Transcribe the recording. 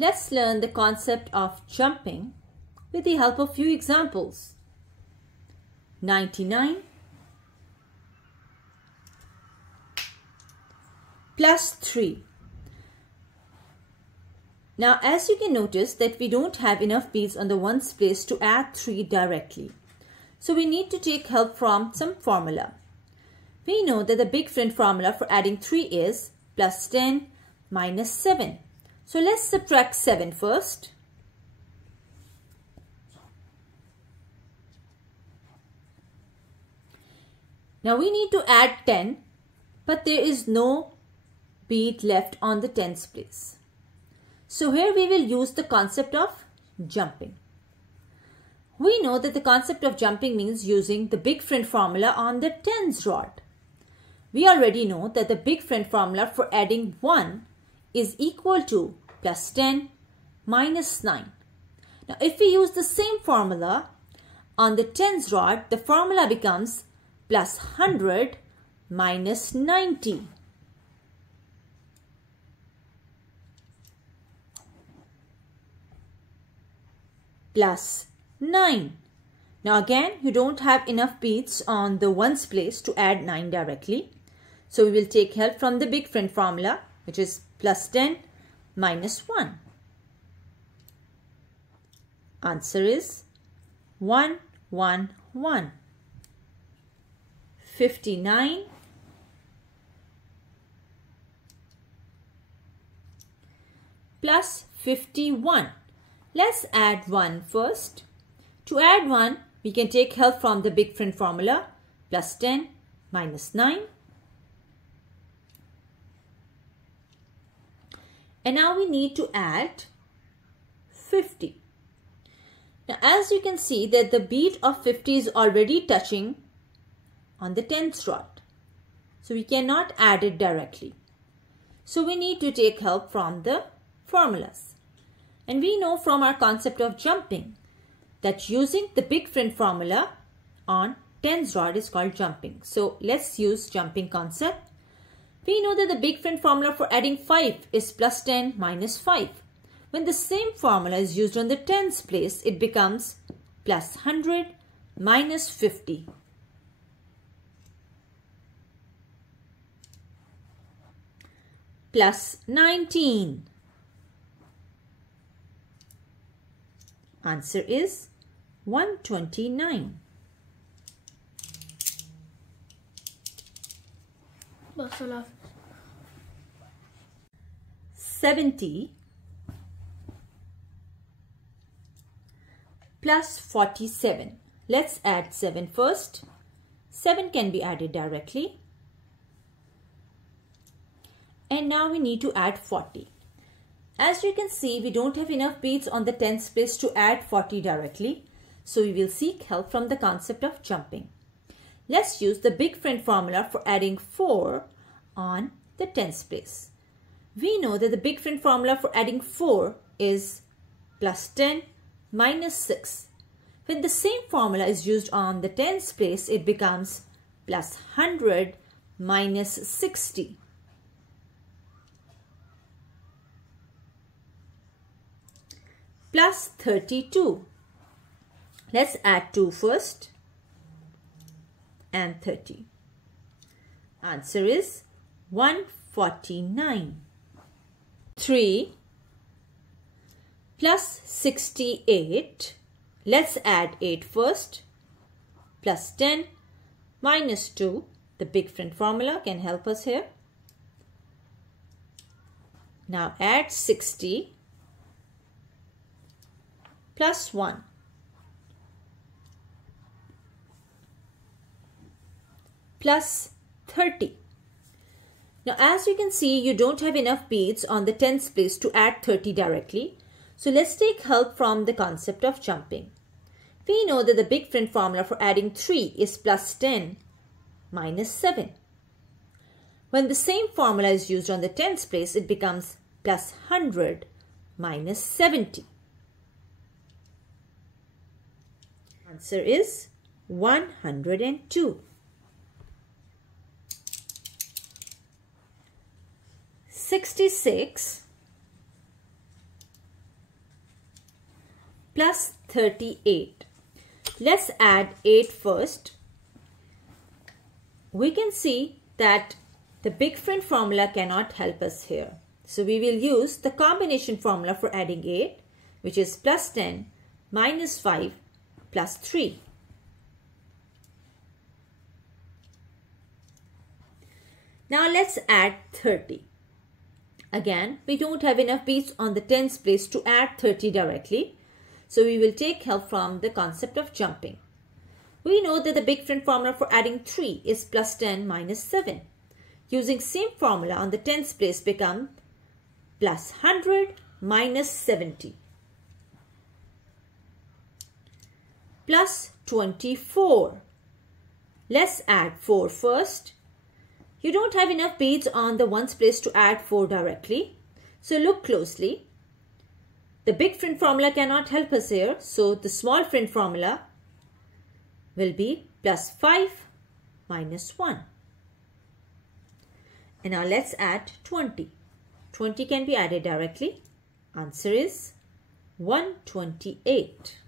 Let's learn the concept of jumping with the help of few examples. 99 plus 3. Now, as you can notice that we don't have enough beads on the ones place to add 3 directly. So we need to take help from some formula. We know that the big friend formula for adding 3 is plus 10 minus 7. So let's subtract 7 first. Now we need to add 10, but there is no bead left on the tens place. So here we will use the concept of jumping. We know that the concept of jumping means using the big friend formula on the tens rod. We already know that the big friend formula for adding 1 is equal to plus 10 minus 9. Now if we use the same formula on the tens rod, the formula becomes plus 100 minus 90. Plus 9. Now again, you don't have enough beads on the ones place to add 9 directly. So we will take help from the big friend formula, which is plus 10 minus 1. Answer is 1, 1, 1. 59 plus 51. Let's add 1 first. To add 1, we can take help from the big friend formula, plus 10 minus 9. And now we need to add 50. Now as you can see that the bead of 50 is already touching on the tens rod. So we cannot add it directly. So we need to take help from the formulas. And we know from our concept of jumping that using the big friend formula on tens rod is called jumping. So let's use jumping concept. We know that the big friend formula for adding 5 is plus 10 minus 5. When the same formula is used on the tens place, it becomes plus 100 minus 50. Plus 19. Answer is 129. Masalah. 70 plus 47. Let's add 7 first. 7 can be added directly. And now we need to add 40. As you can see, we don't have enough beads on the tens place to add 40 directly. So we will seek help from the concept of jumping. Let's use the big friend formula for adding 4 on the tens place. We know that the big friend formula for adding 4 is plus 10 minus 6. When the same formula is used on the tens place, it becomes plus 100 minus 60. Plus 32. Let's add 2 first and 30. Answer is 149. 3 plus 68. Let's add 8 first. Plus 10 minus 2. The big friend formula can help us here. Now add 60. Plus 1. Plus 30. Now as you can see, you don't have enough beads on the tens place to add 30 directly. So let's take help from the concept of jumping. We know that the big friend formula for adding 3 is plus 10 minus 7. When the same formula is used on the tens place, it becomes plus 100 minus 70. Answer is 102. 66 plus 38. Let's add 8 first. We can see that the big friend formula cannot help us here. So we will use the combination formula for adding 8, which is plus 10 minus 5 plus 3. Now let's add 30. Again, we don't have enough beats on the tens place to add 30 directly. So we will take help from the concept of jumping. We know that the big friend formula for adding 3 is plus 10 minus 7. Using same formula on the tens place become plus 100 minus 70. Plus 24. Let's add 4 first. You don't have enough beads on the ones place to add 4 directly. So look closely. The big friend formula cannot help us here. So the small friend formula will be plus 5 minus 1. And now let's add 20. 20 can be added directly. Answer is 128.